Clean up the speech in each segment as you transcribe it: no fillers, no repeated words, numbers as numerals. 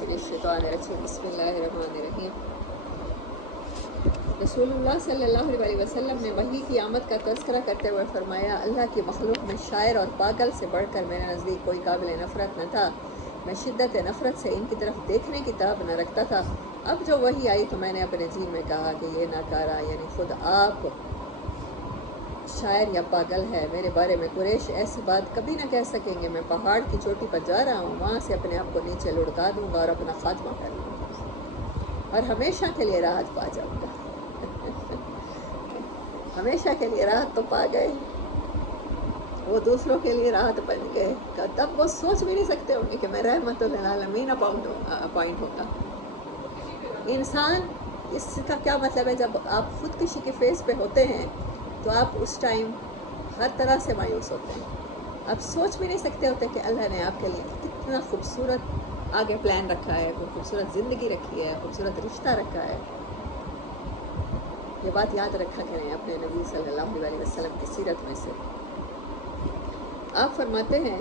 बिस्मिल्लाहिर्रहमानिर्रहीम। बिस्मिल्लाहिर्रहमानिर्रहीम। रसूलुल्लाह सल्लल्लाहु अलैहि वसल्लम ने वही की आमद का तज़किरा करते हुए फरमाया, अल्लाह की मखलूक में शायर और पागल से बढ़कर मेरे नज़दीक कोई काबिल नफ़रत न था। मैं शिद्दत नफ़रत से इनकी तरफ देखने की ताब न रखता था। अब जो वही आई तो मैंने अपने जी में कहा कि ये नाकारा यानी खुद आप शायर या पागल है। मेरे बारे में कुरैश ऐसी बात कभी न कह सकेंगे। मैं पहाड़ की चोटी पर जा रहा हूँ, वहाँ से अपने आप को नीचे लुढ़का दूँगा और अपना खात्मा कर लूँगा और हमेशा के लिए राहत पा जाऊँगा। हमेशा के लिए राहत तो पा गए, वो दूसरों के लिए राहत बन गए। तब वो सोच भी नहीं सकते होंगे कि मैं रहमतुल आलमीन अपॉइंट होगा। इंसान, इसका क्या मतलब है, जब आप खुदकुशी के फेस पे होते हैं तो आप उस टाइम हर तरह से मायूस होते हैं। आप सोच भी नहीं सकते होते कि अल्लाह ने आपके लिए कितना खूबसूरत आगे प्लान रखा है, कोई खूबसूरत ज़िंदगी रखी है, खूबसूरत रिश्ता रखा है। ये बात याद रखा करें अपने नबी सल्लल्लाहु अलैहि वसल्लम की सीरत में से। आप फरमाते हैं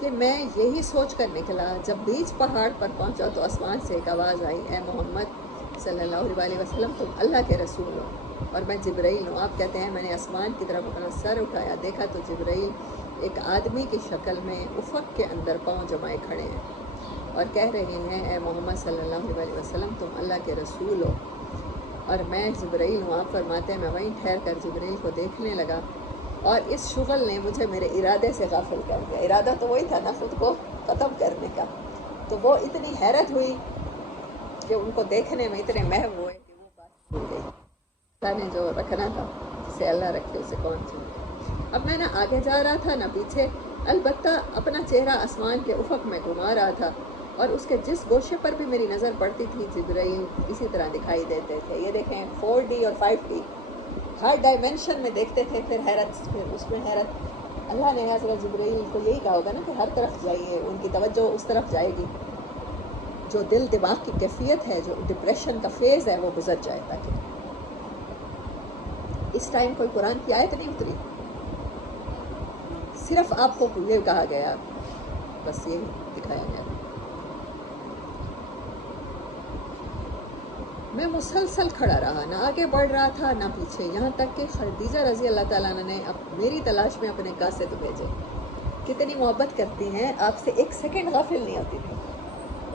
कि मैं यही सोच कर निकला, जब बीच पहाड़ पर पहुंचा तो आसमान से एक आवाज़ आई, ए मोहम्मद सल्लल्लाहु अलैहि वसल्लम, तुम अल्लाह के रसूल हो और मैं जिब्राइल हूँ। आप कहते हैं मैंने आसमान की तरफ अपना सर उठाया, देखा तो जिब्राइल एक आदमी की शक्ल में उफ़क़ के अंदर पाँव जमाए खड़े हैं और कह रहे हैं, ए मोहम्मद सल्लल्लाहु अलैहि वसल्लम, तुम अल्लाह के रसूल हो और मैं जिब्राइल हूँ। आप फरमाते हैं मैं वहीं ठहर कर जिब्राइल को देखने लगा और इस शुगल ने मुझे मेरे इरादे से गाफिल कर दिया। इरादा तो वही था ना, खुद को ख़त्म करने का। तो वो इतनी हैरत हुई कि उनको देखने में इतने महव हुए कि वो बात भूल गई। अल्लाह ने जो रखना था, जिसे अल्लाह रखे उसे कौन छूटे। अब मैं ना आगे जा रहा था ना पीछे, अलबत्ता अपना चेहरा आसमान के उफ़क़ में घुमा रहा था और उसके जिस गोशे पर भी मेरी नज़र पड़ती थी जिब्राइल इसी तरह दिखाई देते थे। ये देखें 4D और 5D हर डायमेंशन में देखते थे। फिर हैरत, फिर उसमें हैरत। अल्लाह ने हज़रत जिब्राइल को यही कहा होगा ना कि हर तरफ जाइए, उनकी तवज्जो उस तरफ जाएगी। जो दिल दिमाग की कैफियत है, जो डिप्रेशन का फेज़ है, वो गुजर जाए। ताकि इस टाइम कोई कुरान की आयत नहीं उतरी, सिर्फ आपको ये कहा गया, बस ये दिखाया गया। मैं मुसलसल खड़ा रहा, ना आगे बढ़ रहा था ना पीछे, यहाँ तक कि खदीजा रज़ी अल्लाह ताला अन्हा ने अब मेरी तलाश में अपने कासिद भेजे। कितनी मोहब्बत करती हैं आपसे, एक सेकंड गाफिल नहीं होती थी।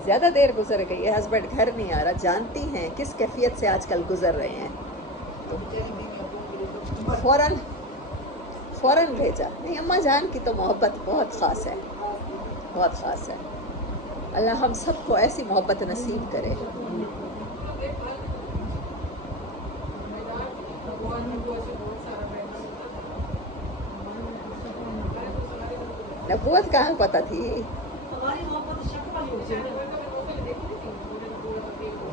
ज़्यादा देर गुजर गई है, हस्बैंड घर नहीं आ रहा, जानती हैं किस कैफियत से आजकल गुजर रहे हैं, तो फ़ौरन भेजा। नहीं, अम्मा जान की तो मोहब्बत बहुत ख़ास है, बहुत ख़ास है। अल्लाह हम सबको ऐसी मोहब्बत नसीब करे। नबूवत कहाँ पता थी,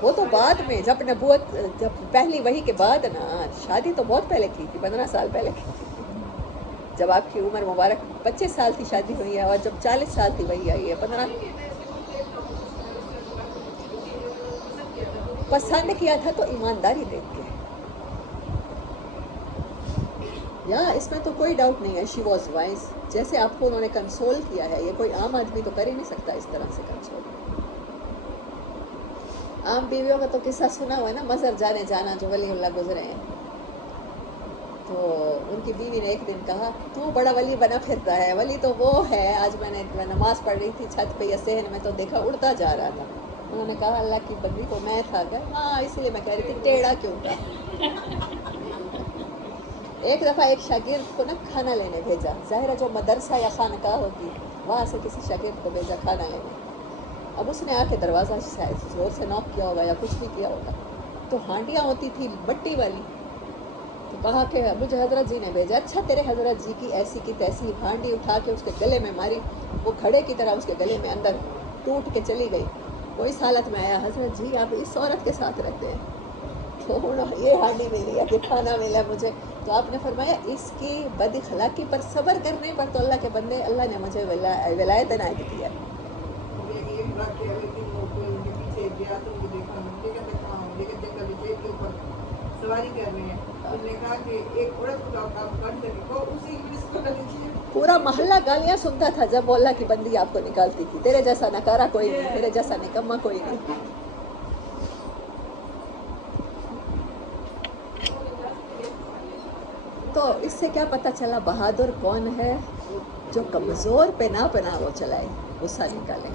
वो तो बाद में, जब नबूवत, जब पहली वही के बाद ना, शादी तो बहुत पहले की थी, 15 साल पहले की थी। जब आपकी उम्र मुबारक 25 साल की शादी हुई है और जब 40 साल थी वही आई है। 15 पसंद किया था तो ईमानदारी देख के, या इसमें तो कोई डाउट नहीं है। शी वॉज वाइज, जैसे आपको उन्होंने कंसोल किया है, ये कोई आम आदमी तो कर ही नहीं सकता इस तरह से कंसोल। आम बीवियों का तो किस्सा सुना हुआ है ना, मज़र जाने जाना जो वलीउल्लाह गुजरे हैं, तो उनकी बीवी ने एक दिन कहा, तू बड़ा वली बना फिरता है। वली तो वो है, आज मैंने नमाज़ पढ़ रही थी छत पे या सहन में, तो देखा उड़ता जा रहा था। उन्होंने कहा, अल्लाह की बंदी को मैं था क्या? हाँ, इसलिए मैं कह रही थी टेढ़ा क्यों था। एक दफ़ा एक शागिर्द को ना खाना लेने भेजा, ज़ाहिर है जो मदरसा या खानकाह होती, वहाँ से किसी शागिर्द को भेजा खाना लेने। अब उसने आके दरवाज़ा शायद ज़ोर से नॉक किया होगा या कुछ भी किया होगा, तो हांडियाँ होती थी मट्टी वाली, तो कहा कि मुझे हज़रत जी ने भेजा। अच्छा, तेरे हज़रत जी की ऐसी की तैसी, हांडी उठा के उसके गले में मारी, वो खड़े की तरह उसके गले में अंदर टूट के चली गई। वो इस हालत में आया, हज़रत जी आप इस औरत के साथ रहते हैं, तो ये हांडी मिली है कि खाना मिला मुझे। तो आपने फरमाया, इसकी बदअखलाक़ी पर सब्र करने पर तो अल्लाह के बंदे, अल्लाह ने मुझे विलायत इनायत किया। सवारी कर रहे हैं, पूरा मोहल्ला गालियाँ सुनता था जब बोला कि बंदी आपको निकालती थी, तेरे जैसा नकारा कोई नहीं, तेरे जैसा निकम्मा कोई नहीं। तो इससे क्या पता चला बहादुर कौन है, जो कमज़ोर पे ना वो चलाए, गुस्सा निकाले।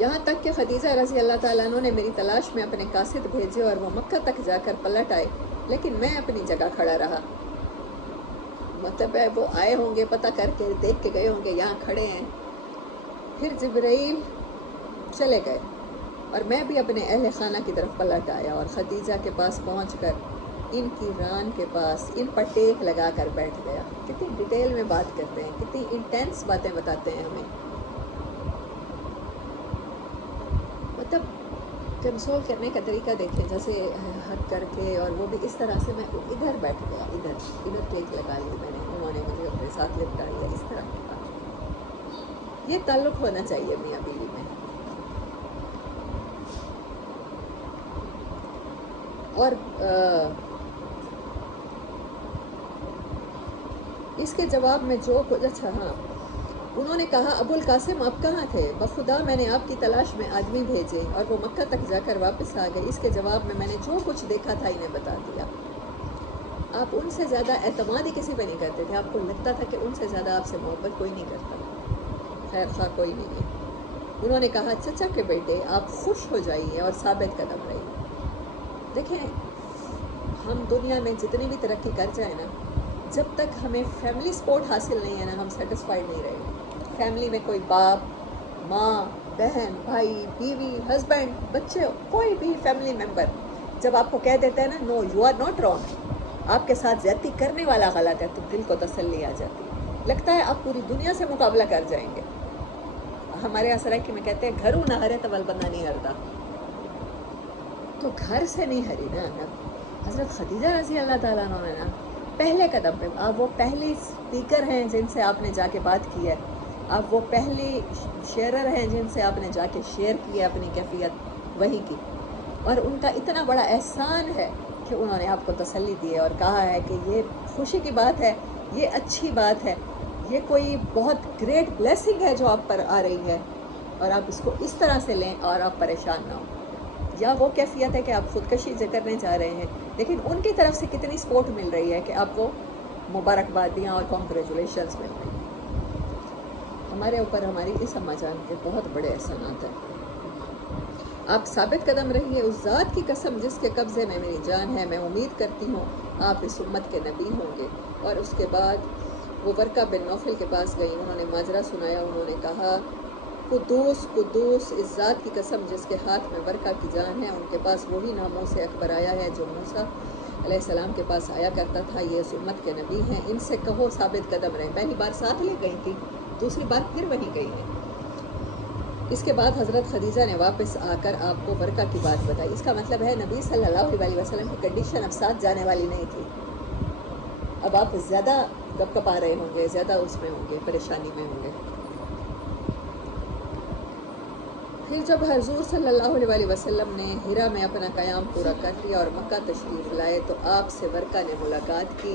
यहाँ तक कि खदीजा रज़ी अल्लाह ताला अन्हा ने मेरी तलाश में अपने कासिद भेजे और वो मक्का तक जाकर पलट आए, लेकिन मैं अपनी जगह खड़ा रहा। मतलब है वो आए होंगे, पता करके देख के गए होंगे यहाँ खड़े हैं। फिर जिब्राइल चले गए और मैं भी अपने अहले खाना की तरफ पलट आया और खदीजा के पास पहुंचकर इनकी रान के पास इन पर टेक लगा कर बैठ गया। कितनी डिटेल में बात करते हैं, कितनी इंटेंस बातें बताते हैं हमें। मतलब कंसोल करने का तरीका देखें, जैसे हक करके, और वो भी इस तरह से। मैं इधर बैठ गया, इधर टेक लगा ली मैंने, उन्होंने मुझे अपने साथ लिपटा लिया, इस तरह की बात। ये ताल्लुक़ होना चाहिए मियाँ बीवी में। और इसके जवाब में जो कुछ, अच्छा हाँ, उन्होंने कहा अबुल कासिम आप कहाँ थे? बखुदा मैंने आपकी तलाश में आदमी भेजे और वो मक्का तक जाकर वापस आ गए। इसके जवाब में मैंने जो कुछ देखा था इन्हें बता दिया। आप उनसे ज़्यादा एतमाद ही किसी पे नहीं करते थे, आपको लगता था कि उनसे ज़्यादा आपसे मोहब्बत कोई नहीं करता। खैर खा कोई नहीं है। उन्होंने कहा चचा के बेटे आप खुश हो जाइए और साबित कदम रहिए। देखें, हम दुनिया में जितनी भी तरक्की कर जाए ना, जब तक हमें फैमिली सपोर्ट हासिल नहीं है ना, हम सेटिस्फाइड नहीं रहेंगे। फैमिली में कोई बाप, माँ, बहन, भाई, बीवी, हस्बैंड, बच्चे, कोई भी फैमिली मेम्बर जब आपको कह देता है ना no you are not wrong, आपके साथ ज़्यादती करने वाला गलत है, तो दिल को तसल्ली आ जाती है। लगता है आप पूरी दुनिया से मुकाबला कर जाएंगे। हमारे यहाँ सराइकी में कहते हैं घरों ना हरे तो बल बंदा नहीं हरता। तो घर से नहीं हरी ना। हज़रत खदीजा रज़ी अल्लाह ताला अन्हा ने ना पहले कदम पे, आप वो पहली स्पीकर हैं जिनसे आपने जाके बात की है, आप वो पहली शेयरर हैं जिनसे आपने जाके शेयर की है अपनी कैफियत वही की। और उनका इतना बड़ा एहसान है कि उन्होंने आपको तसल्ली दी है और कहा है कि ये खुशी की बात है, ये अच्छी बात है, ये कोई बहुत ग्रेट ब्लेसिंग है जो आप पर आ रही है, और आप इसको इस तरह से लें और आप परेशान ना हो। या वो कैफियत है कि आप ख़ुदकशी करने जा रहे हैं, लेकिन उनकी तरफ से कितनी सपोर्ट मिल रही है कि आपको मुबारकबादियाँ और कॉन्ग्रेचुलेशंस मिल रही हैं। हमारे ऊपर हमारी इस अम्मा जान के बहुत बड़े एहसानात हैं। आप साबित कदम रहिए, उस ज़ात की कसम जिसके कब्ज़े में मेरी जान है, मैं उम्मीद करती हूँ आप इस उम्मत के नबी होंगे। और उसके बाद वो वर्का बिन नौफल के पास गई, उन्होंने माजरा सुनाया। उन्होंने कहा कुद्दूस कुद्दूस, इस ज़ात की कसम जिसके हाथ में वर्का की जान है, उनके पास वही नामों से अकबर आया है जो मूसा अलैहिस्सलाम के पास आया करता था। ये इस उम्मत के नबी हैं, इनसे कहो साबित कदम रहे। पहली बार साथ ले गई थी, दूसरी बार फिर वहीं गई है। इसके बाद हज़रत खदीजा ने वापस आकर आपको वर्का की बात बताई। इसका मतलब है नबी सल्लल्लाहु अलैहि वसल्लम की कंडीशन अब साथ जाने वाली नहीं थी। अब आप ज़्यादा गपगपा रहे होंगे, ज़्यादा उसमें होंगे, परेशानी में होंगे। फिर जब हजूर सल्लल्लाहु अलैहि वसल्लम ने हिरा में अपना क़याम पूरा कर लिया और मक्का तशरीफ़ लाए, तो आपसे वर्का ने मुलाकात की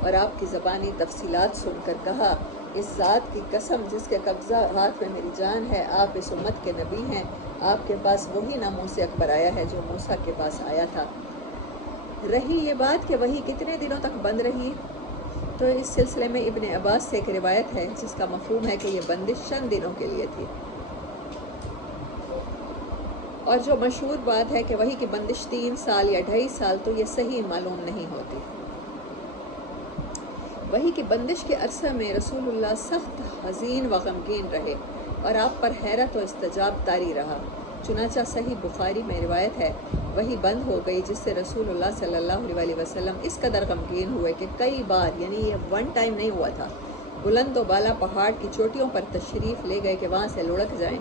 और आपकी ज़बानी तफसीलात सुनकर कहा इस ज़ात की कसम जिसके कब्ज़ा हाथ में मेरी जान है, आप इस उम्मत के नबी हैं, आपके पास वही नामों से अकबर आया है जो मूसा के पास आया था। रही ये बात कि वही कितने दिनों तक बंद रही, तो इस सिलसिले में इब्ने अब्बास से एक रिवायत है जिसका मफ़हूम है कि ये बंदिश चंद दिनों के लिए थी, और जो मशहूर बात है कि वही की बंदिश 3 साल या 2.5 साल, तो ये सही मालूम नहीं होती। वही की बंदिश के अरसे में रसूलुल्लाह सख्त हज़ीन व गमगीन रहे और आप पर हैरत व इस्तजाब तारी रहा। चुनाचा सही बुखारी में रिवायत है वही बंद हो गई, जिससे रसूलुल्लाह सल्लल्लाहु अलैहि वसल्लम इस कदर गमगीन हुए कि कई बार, यानी ये वन टाइम नहीं हुआ था, बुलंद व बाला पहाड़ की चोटियों पर तशरीफ़ ले गए कि वहाँ से लुढ़क जाएं।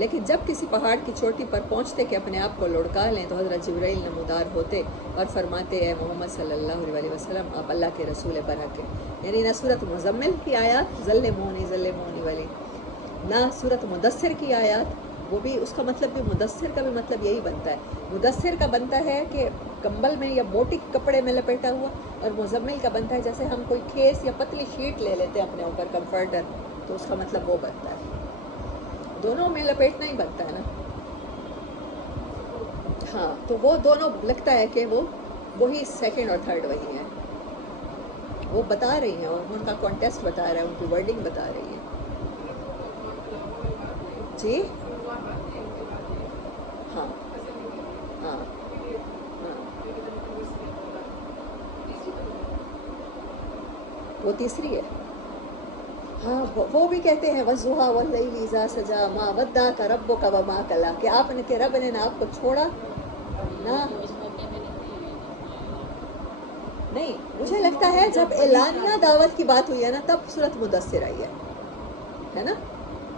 लेकिन जब किसी पहाड़ की चोटी पर पहुँचते कि अपने आप को लुढ़का लें, तो हज़रत जिब्राइल नमूदार होते और फरमाते हैं मोहम्मद सल्लल्लाहु अलैहि वसल्लम आप अल्लाह के रसूल बरहक हैं। यानी न सूरत मुज़म्मिल की आयत ज़ल्लिमूनी वाली نہ صورت مدثر کی آیات، وہ بھی اس کا مطلب بھی مدثر کا بھی مطلب یہی بنتا ہے. مدثر کا بنتا ہے کہ کمبل میں یا موٹی کپڑے میں لپیٹا ہوا، اور مزمل کا بنتا ہے جیسے ہم کوئی کھیس یا پتلی شیٹ لے لیتے ہیں اپنے اوپر کمفرٹر، تو اس کا مطلب وہ بنتا ہے. دونوں میں لپیٹنا ہی بنتا ہے نا. ہاں تو وہ دونوں لگتا ہے کہ وہ وہی سیکنڈ اور تھرڈ وہی ہیں. وہ بتا رہی ہیں اور ان کا کانٹیسٹ بتا رہا ہے، ان کی ورڈنگ بتا رہی ہے. جی ہاں ہاں ہاں وہ تیسری ہے. ہاں وہ بھی کہتے ہیں وَالضُّحَىٰ وَاللَّيْلِ إِذَا سَجَىٰ مَا وَدَّعَكَ رَبُّكَ وَمَا قَلَىٰ، کہ آپ نے کہ رب نے نہ آپ کو چھوڑا نہ. نہیں، مجھے لگتا ہے جب اعلانیہ دعوت کی بات ہوئی ہے نا تب صورت مدثر آئی ہے نا،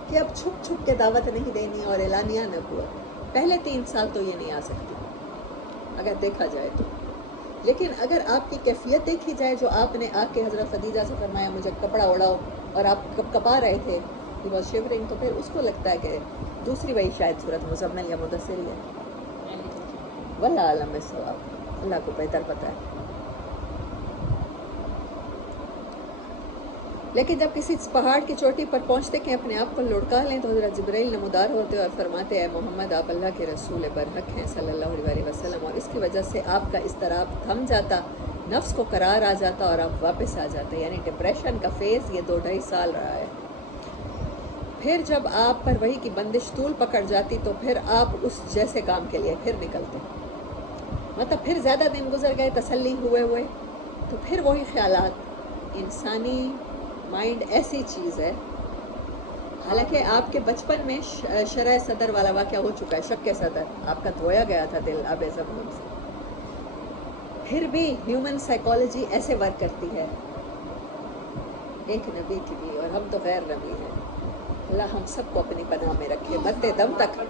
کہ اب چھپ چھپ کے دعوت نہیں دینی اور اعلانیہ نبوت. پہلے 3 سال تو یہ نہیں آ سکتی اگر دیکھا جائے تو. لیکن اگر آپ کی کیفیت دیکھی جائے، جو آپ نے آ کے حضرت خدیجہ سے فرمایا مجھے کپڑا اڑاؤ، اور آپ کب کپا رہے تھے ہی واز شیورنگ، تو پھر اس کو لگتا ہے کہ دوسری وہی شاید صورت مزمل یا مدثر ہی ہے. واللہ عالم بالصواب، اللہ کو بہتر پتہ ہے. لیکن جب کسی پہاڑ کی چوٹی پر پہنچتے کہ اپنے آپ کو لڑکا لیں تو حضرت جبرائیل نمودار ہوتے اور فرماتے اے محمد آپ اللہ کے رسول برحق ہیں صلی اللہ علیہ وسلم، اور اس کی وجہ سے آپ کا اضطراب تھم جاتا، نفس کو قرار آ جاتا اور آپ واپس آ جاتے. یعنی ڈپریشن کا فیز یہ 2-2.5 سال رہا ہے. پھر جب آپ پر وحی کی بندش طول پکڑ جاتی تو پھر آپ اس جیسے کام کے لیے پھر نکلتے. مطلب پھر زیادہ دن گزر گئے تسلی ہوئے تو پھر وہی خیالات. انسانی مائنڈ ایسی چیز ہے، حالانکہ آپ کے بچپن میں شرح صدر والا واقعہ ہو چکا ہے، شک صدر آپ کا دھویا گیا تھا دل آب زمزم سے، پھر بھی ہیومن سائیکالوجی ایسے ورک کرتی ہے. ایک نبی کی بھی، اور ہم تو غیر نبی ہیں. اللہ ہم سب کو اپنی پناہ میں رکھے، مرتے دم تک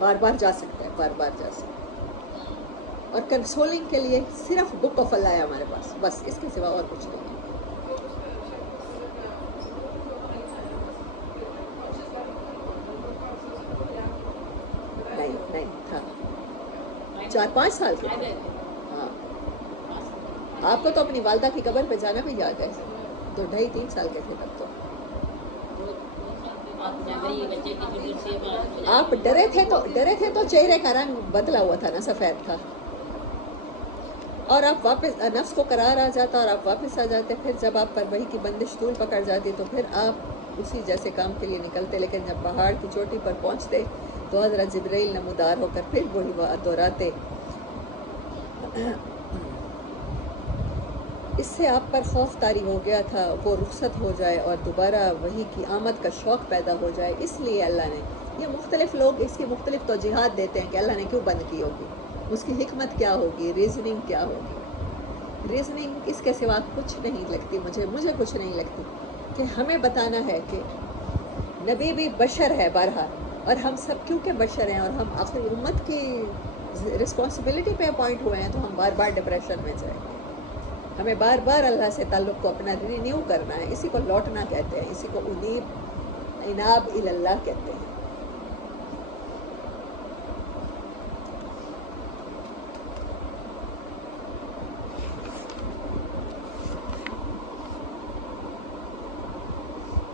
بار بار جا سکتا ہے، بار بار جا سکتا ہے. اور کنسولنگ کے لیے صرف بک آف اللہ ہے ہمارے پاس، بس اس کے سوا اور کچھ نہیں ہے. نہیں تھا 4-5 سال کے تھے. ہاں آپ کو تو اپنی والدہ کی قبر پہ جانا بھی یاد ہے، 2-2.5-3 سال کے تھے تب تو. آپ ڈرے تھے تو چہرے کا رنگ بدلا ہوا تھا نا، سفید تھا. اور آپ واپس نفس کو قرار آ جاتا اور آپ واپس آ جاتے. پھر جب آپ پر وحی کی بندش طول پکڑ جاتی تو پھر آپ اسی جیسے کام کے لیے نکلتے. لیکن جب پہاڑ کی چوٹی پر پہنچتے تو حضرت جبرائیل نمودار ہو کر پھر وہی بات دہراتے. اس سے آپ پر خوف طاری ہو گیا تھا وہ رخصت ہو جائے اور دوبارہ وحی کی آمد کا شوق پیدا ہو جائے. اس لیے اللہ نے یہ مختلف لوگ اس کی مختلف توجیحات دیتے ہیں کہ اللہ نے کیوں بند کی ہوگی، اس کی حکمت کیا ہوگی، ریزننگ کیا ہوگی. ریزننگ اس کے سوا کچھ نہیں لگتی مجھے کچھ نہیں لگتی، کہ ہمیں بتانا ہے کہ نبی بھی بشر ہے بہرحال، اور ہم سب کیونکہ بشر ہیں اور ہم آخری امت کی رسپانسبلٹی پہ اپوائنٹ ہوئے ہیں، تو ہم بار بار ڈپریشن میں جائیں گے. ہمیں بار بار اللہ سے تعلق کو اپنا رینیو کرنا ہے. اسی کو لوٹنا کہتے ہیں، اسی کو اناب اللہ کہتے ہیں.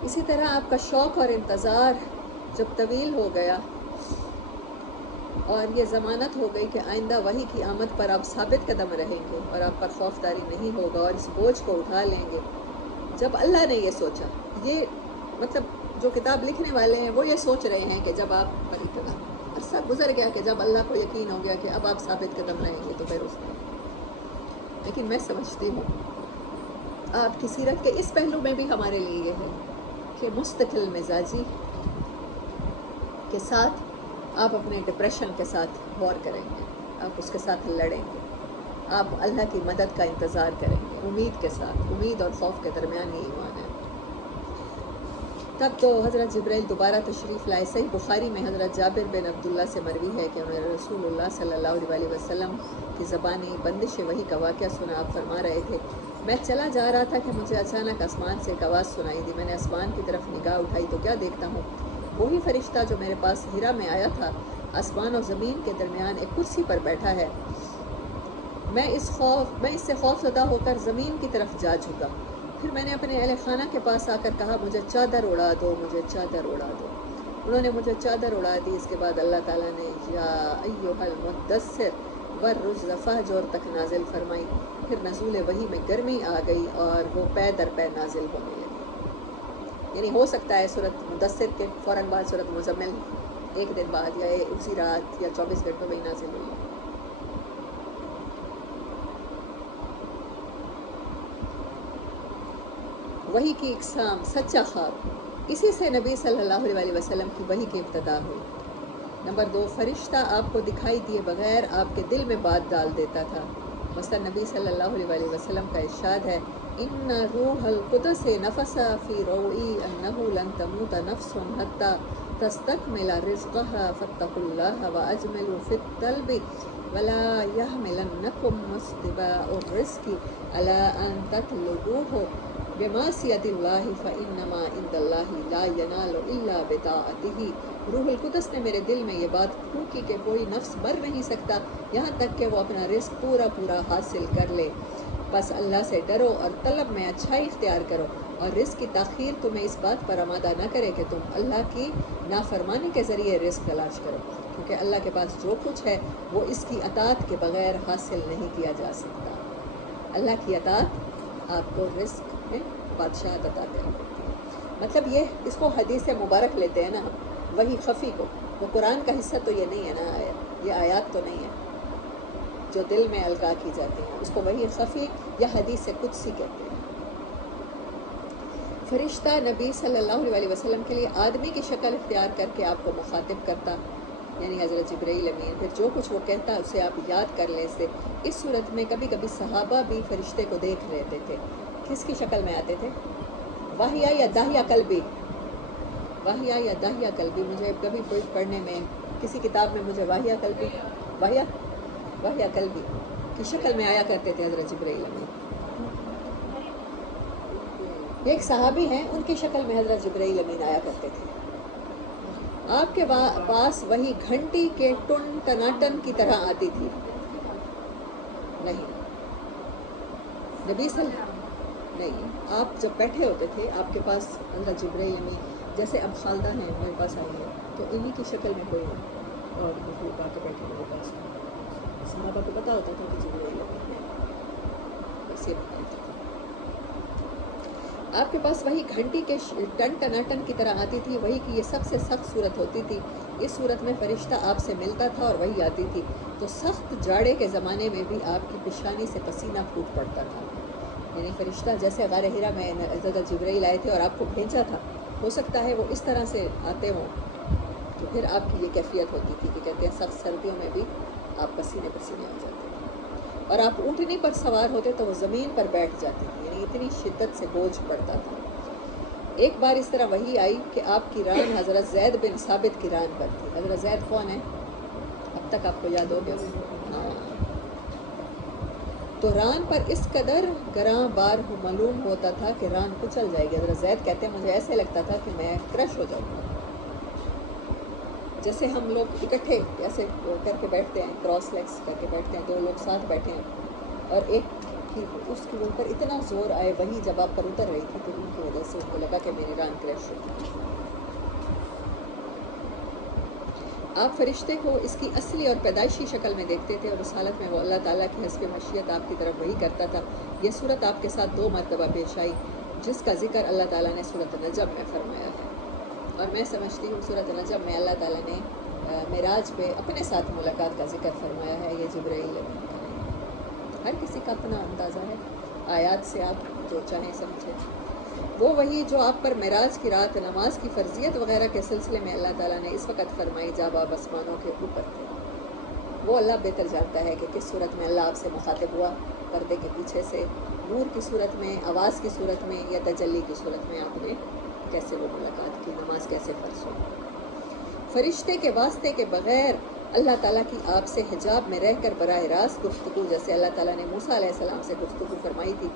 اسی طرح آپ کا شوق اور انتظار جب طویل ہو گیا اور یہ ضمانت ہو گئی کہ آئندہ وحی کی آمد پر آپ ثابت قدم رہیں گے اور آپ پر خوفداری نہیں ہوگا اور اس بوجھ کو اٹھا لیں گے. جب اللہ نے یہ سوچا، یہ مطلب جو کتاب لکھنے والے ہیں وہ یہ سوچ رہے ہیں کہ جب آپ پر اتنا عرصہ گزر گیا کہ جب اللہ کو یقین ہو گیا کہ اب آپ ثابت قدم رہیں گے تو پھر اس نے. لیکن میں سمجھتی ہوں آپ کی سیرت کے اس پہلو میں بھی ہمارے لیے یہ ہے کہ مستقل مزاجی کے ساتھ آپ اپنے ڈپریشن کے ساتھ وار کریں گے، آپ اس کے ساتھ لڑیں گے، آپ اللہ کی مدد کا انتظار کریں گے امید کے ساتھ. امید اور خوف کے درمیان یہ ایمان ہے. تب تو حضرت جبرائیل دوبارہ تشریف لائے۔ صحیح بخاری میں حضرت جابر بن عبداللہ سے مروی ہے کہ انہوں نے رسول اللہ صلی اللہ علیہ وسلم کی زبانی بندش وحی کا واقعہ سنا۔ آپ فرما رہے تھے میں چلا جا رہا تھا کہ مجھے اچانک آسمان سے ایک آواز سنائی دی۔ میں نے آسمان کی طرف نگاہ اٹھائی تو کیا دیکھتا ہوں، وہی فرشتہ جو میرے پاس ہیرا میں آیا تھا آسمان اور زمین کے درمیان ایک کرسی پر بیٹھا ہے۔ میں اس سے خوف زدہ ہو کر زمین کی طرف جا جھکا۔ پھر میں نے اپنے اہل خانہ کے پاس آ کر کہا مجھے چادر اڑا دو، مجھے چادر اڑا دو۔ انہوں نے مجھے چادر اڑا دی۔ اس کے بعد اللہ تعالیٰ نے یا ایھا المدثر والرجز فہجر تک نازل فرمائی۔ پھر نزول وحی میں گرمی آ گئی اور وہ پے در پے نازل ہونے لگی۔ یعنی ہو سکتا ہے سورۃ مدثر کے فوراً بعد سورۃ مزمل ایک دن بعد یا اسی رات یا 24 گھنٹوں میں نازل ہوئی۔ وحی کی اقسام، سچا خواب، اسی سے نبی صلی اللہ علیہ وسلم کی وحی کی ابتدا ہوئی۔ نمبر 2، فرشتہ آپ کو دکھائی دیے بغیر آپ کے دل میں بات ڈال دیتا تھا۔ مثلا نبی صلی اللہ علیہ وسلم کا ارشاد ہے ان روح القدس نفس فی روعی انہ لن تموت نفس حتی تستکمل رزقها فاتقوا اللہ واجملوا فی الطلب ولا یحملنکم مستباع الرزق علی ان تطلبوه بمعصیت اللہ فانما عند اللہ لا ینال الا بطاعتہ۔ روح القدس نے میرے دل میں یہ بات پھونکی کہ کوئی نفس مر نہیں سکتا یہاں تک کہ وہ اپنا رزق پورا حاصل کر لے۔ بس اللہ سے ڈرو اور طلب میں اچھائی اختیار کرو، اور رزق کی تاخیر تمہیں اس بات پر آمادہ نہ کرے کہ تم اللہ کی نافرمانی کے ذریعے رزق تلاش کرو، کیونکہ اللہ کے پاس جو کچھ ہے وہ اس کی اطاعت کے بغیر حاصل نہیں کیا جا سکتا۔ اللہ کی اطاعت آپ کو رزق میں بادشاہت عطا کرتی ہے۔ مطلب یہ اس کو حدیث مبارک لیتے ہیں نا، وہی خفی کو، وہ قرآن کا حصہ تو یہ نہیں ہے نا، یہ آیات تو نہیں ہے جو دل میں القاء کی جاتی ہیں، اس کو وہی خفی یا حدیث قدسی کہتے ہیں۔ فرشتہ نبی صلی اللہ علیہ وسلم کے لیے آدمی کی شکل اختیار کر کے آپ کو مخاطب کرتا، یعنی حضرت جبرائیل امین، پھر جو کچھ وہ کہتا اسے آپ یاد کر لیں سے۔ اس صورت میں کبھی کبھی صحابہ بھی فرشتے کو دیکھ لیتے تھے۔ کس کی شکل میں آتے تھے؟ واہیہ یا داہیہ قلبی، واہیہ یا داہیہ قلبی، مجھے کبھی کوئی پڑھنے میں کسی کتاب میں مجھے واہیہ قلبی کی شکل میں آیا کرتے تھے حضرت جبرائیل امین۔ ایک صحابی ہیں، ان کی شکل میں حضرت جبرائیل امین آیا کرتے تھے۔ آپ کے پاس وہی گھنٹی کے ٹن ٹناٹن کی طرح آتی تھی۔ نہیں، نبی نہیں، آپ جب بیٹھے ہوتے تھے آپ کے پاس حضرت جبرائیل امین، جیسے اب خالدہ ہیں میرے پاس آئی ہے تو انہی کی شکل میں کوئی اور مخلوق آ کے بیٹھے میرے پاس، صحابہ کو پتہ ہوتا تھا کہ جبرائیل امین ہے، بس یہ بتاتا تھا۔ آپ کے پاس وہی گھنٹی کے ٹن ٹناٹن کی طرح آتی تھی۔ وہی کی یہ سب سے سخت صورت ہوتی تھی۔ اس صورت میں فرشتہ آپ سے ملتا تھا اور وہی آتی تھی تو سخت جاڑے کے زمانے میں بھی آپ کی پیشانی سے پسینہ پھوٹ پڑتا تھا۔ یعنی فرشتہ جیسے غار حرا میں حضرت جبرائیل آئے تھے اور آپ کو بھیجا تھا، ہو سکتا ہے وہ اس طرح سے آتے ہوں تو پھر آپ کی یہ کیفیت ہوتی تھی کہ کہتے ہیں سخت سردیوں میں بھی آپ پسینے پسینے ہو جاتے تھے، اور آپ اونٹنی پر سوار ہوتے تو وہ زمین پر بیٹھ جاتی تھی، یعنی اتنی شدت سے بوجھ پڑتا تھا۔ ایک بار اس طرح وہی آئی کہ آپ کی ران حضرت زید بن ثابت کی ران پر تھی۔ حضرت زید کون ہے؟ اب تک آپ کو یاد ہو گیا، ہاں، تو ران پر اس قدر گراں بار معلوم ہوتا تھا کہ ران کچل جائے گی۔ حضرت زید کہتے ہیں مجھے ایسے لگتا تھا کہ میں کرش ہو جاؤں گا، جیسے ہم لوگ اکٹھے ایسے کر کے بیٹھتے ہیں، کراس لیگس کر کے بیٹھتے ہیں، دو لوگ ساتھ بیٹھے ہیں اور ایک کی اس کے اوپر اتنا زور آئے، وہی جب آپ پر اتر رہی تھی تو ان کی وجہ سے ان کو لگا کہ میری ران کریش ہوگی۔ آپ فرشتے کو اس کی اصلی اور پیدائشی شکل میں دیکھتے تھے، اور اس حالت میں وہ اللہ تعالیٰ کی حسب مشیت آپ کی طرف وہی کرتا تھا۔ یہ صورت آپ کے ساتھ 2 مرتبہ پیش آئی، جس کا ذکر اللہ تعالیٰ نے سورۃ نجم میں فرمایا ہے، اور میں سمجھتی ہوں سورۃ نجم میں اللہ تعالیٰ نے معراج پہ اپنے ساتھ ملاقات کا ذکر فرمایا ہے۔ یہ جبرائیل امین کا نہیں، ہر کسی کا اپنا اندازہ ہے، آیات سے آپ جو چاہیں سمجھیں۔ وہ وہی جو آپ پر معراج کی رات نماز کی فرضیت وغیرہ کے سلسلے میں اللہ تعالیٰ نے اس وقت فرمائی جب آپ آسمانوں کے اوپر تھے، وہ اللہ بہتر جانتا ہے کہ کس صورت میں اللہ آپ سے مخاطب ہوا، پردے کے پیچھے سے، نور کی صورت میں، آواز کی صورت میں، یا تجلی کی صورت میں آپ نے कैसे वो मुलाकात की, नमाज कैसे फ़र्ज हो। फरिश्ते के वास्ते के बग़ैर अल्लाह ताला की आपसे हिजाब में रहकर बराह रास्त गुफ्तगू, जैसे अल्लाह ताला ने मूसा अलैहिस्सलाम से गुफ्तगू फरमाई थी,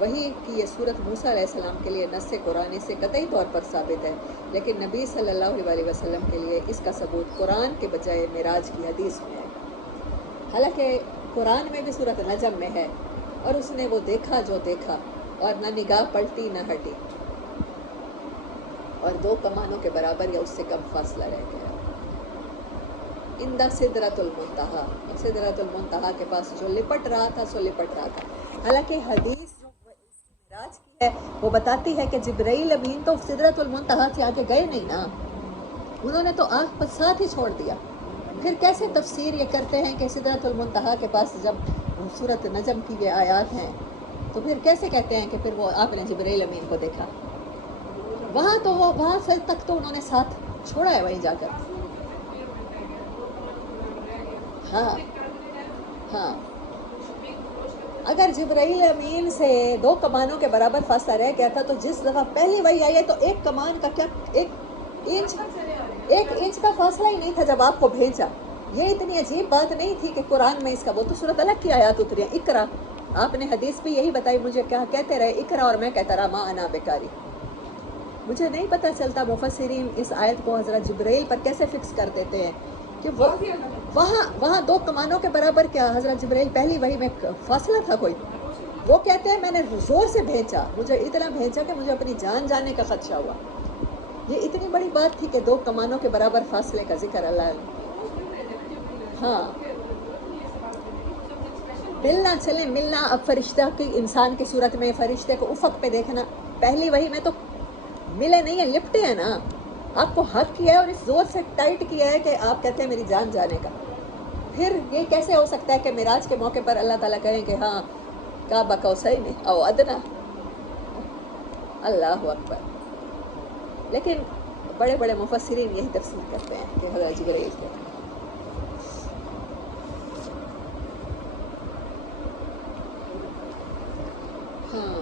वही कि ये सूरत मूसा अलैहिस्सलाम के लिए नस्से कुरानी से कतई तौर पर साबित है, लेकिन नबी सल्लल्लाहु अलैहि वसल्लम के लिए इसका सबूत कुरान के बजाय मिराज की हदीस में है। हालांकि कुरान में भी सूरत नजम में है, और उसने वो देखा जो देखा और न निगाह पलटी न हटी, और 2 कमानों के बराबर या उससे कम फासला रह गया। इंदा सिदरतुल मुंतहा, सिदरतुल मुंतहा के पास जो लिपट रहा था सो लिपट रहा था। हालांकि हदीस जो मिराज की है वो बताती है कि जिब्राइल अमीन तो सिदरतुल मुंतहा से आगे गए नहीं ना, उन्होंने तो आँख पर साथ ही छोड़ दिया। फिर कैसे तफसीर ये करते हैं कि सिदरतुल मुंतहा के पास जब सूरत नजम की ये आयात हैं, तो फिर कैसे कहते हैं कि फिर वो आपने जिब्राइल अमीन को देखा? वहाँ तो वो वहाँ से तक तो उन्होंने साथ छोड़ा है वहीं जाकर। हाँ हाँ, अगर जिब्राइल अमीन से 2 कमानों के बराबर फासला रह गया था, तो जिस दफ़ा पहली वही आई है तो 1 कमान का क्या 1 इंच का फासला ही नहीं था जब आपको भेजा। ये इतनी अजीब बात नहीं थी कि कुरान में इसका, वो तो सूरत अलग की आयत उतरी है, इकरा। आपने हदीस भी यही बताई, मुझे क्या कहते रहे, इकरा, और मैं कहता रहा मा अना बेकारी। मुझे नहीं पता चलता मुफस्सिरीन इस आयत को हज़रत जिब्राइल पर कैसे फिक्स कर देते हैं कि वो वहाँ 2 कमानों के बराबर क्या हज़रत जिब्राइल पहली वही में फासला था कोई? वो कहते हैं मैंने ज़ोर से भेजा, मुझे इतना भेजा कि मुझे अपनी जान जाने का ख़दशा हुआ। ये इतनी बड़ी बात थी कि 2 कमानों के बराबर फासले का जिक्र अल्लाह ने। हाँ, मिलना चले मिलना, अब फरिश्ता की इंसान की सूरत में फरिश्ते को उफक पे देखना, पहली वही में तो मिले नहीं है, लिपटे हैं ना। आपको हक किया है और इस जोर से टाइट किया है कि आप कहते हैं मेरी जान जाने का। फिर ये कैसे हो सकता है कि मिराज के मौके पर अल्लाह ताला कहें कि हाँ काबा कौसैन औ अदना, अल्लाह अकबर। लेकिन बड़े बड़े मुफस्सिरीन यही तफसीर करते हैं कि हज़रत जिब्राइल को। हाँ,